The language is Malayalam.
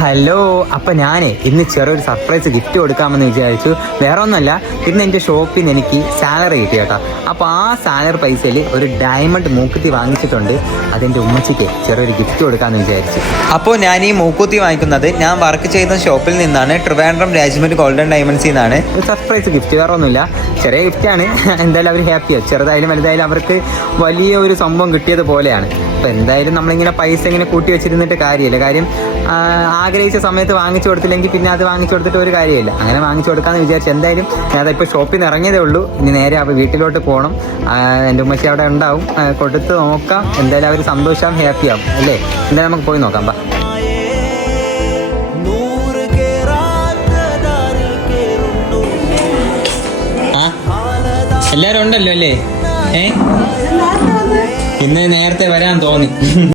ഹലോ, അപ്പൊ ഞാനേ ഇന്ന് ചെറിയൊരു സർപ്രൈസ് ഗിഫ്റ്റ് കൊടുക്കാമെന്ന് വിചാരിച്ചു. വേറെ ഒന്നല്ല, ഇന്ന് എന്റെ ഷോപ്പിൽ നിന്ന് എനിക്ക് സാലറി കിട്ടി കേട്ടോ. അപ്പൊ ആ സാലറി പൈസയിൽ ഒരു ഡയമണ്ട് മൂക്കുത്തി വാങ്ങിച്ചിട്ടുണ്ട്. അതെന്റെ ഉമ്മച്ചിക്ക് ചെറിയൊരു ഗിഫ്റ്റ് കൊടുക്കാമെന്ന് വിചാരിച്ചു. അപ്പോൾ ഞാൻ ഈ മൂക്കുത്തി വാങ്ങിക്കുന്നത് ഞാൻ വർക്ക് ചെയ്യുന്ന ഷോപ്പിൽ നിന്നാണ്. ട്രിവാൻഡ്രം രാജ്മന്റ് ഗോൾഡൻ ഡയമണ്ട്സിൽ നിന്നാണ്. ഒരു സർപ്രൈസ് ഗിഫ്റ്റ്, വേറെ ഒന്നുമില്ല, ചെറിയ ഗിഫ്റ്റാണ്. എന്തായാലും അവർ ഹാപ്പിയാണ്. ചെറുതായാലും വലുതായാലും അവർക്ക് വലിയ ഒരു സംഭവം കിട്ടിയത് പോലെയാണ്. അപ്പം എന്തായാലും നമ്മളിങ്ങനെ പൈസ ഇങ്ങനെ കൂട്ടി വെച്ചിരുന്നിട്ട് കാര്യമില്ല. കാര്യം ആഗ്രഹിച്ച സമയത്ത് വാങ്ങിച്ചു കൊടുത്തില്ലെങ്കിൽ പിന്നെ അത് വാങ്ങിച്ചു കൊടുത്തിട്ട് ഒരു കാര്യമില്ല. അങ്ങനെ വാങ്ങിച്ചു കൊടുക്കാമെന്ന് വിചാരിച്ചു. എന്തായാലും ഞാനതിപ്പോൾ ഷോപ്പിൽ നിന്ന് ഇറങ്ങിയതേ ഉള്ളൂ. ഇനി നേരെ അപ്പോൾ വീട്ടിലോട്ട് പോകണം. എൻ്റെ ഉമ്മച്ചി അവിടെ ഉണ്ടാവും. കൊടുത്ത് നോക്കാം. എന്തായാലും അവർ സന്തോഷമാവും, ഹാപ്പിയാവും അല്ലേ. എന്തായാലും നമുക്ക് പോയി നോക്കാം. ബാ. എല്ലാരും ഉണ്ടല്ലോ അല്ലേ? ഇന്ന് നേരത്തെ വരാൻ തോന്നി.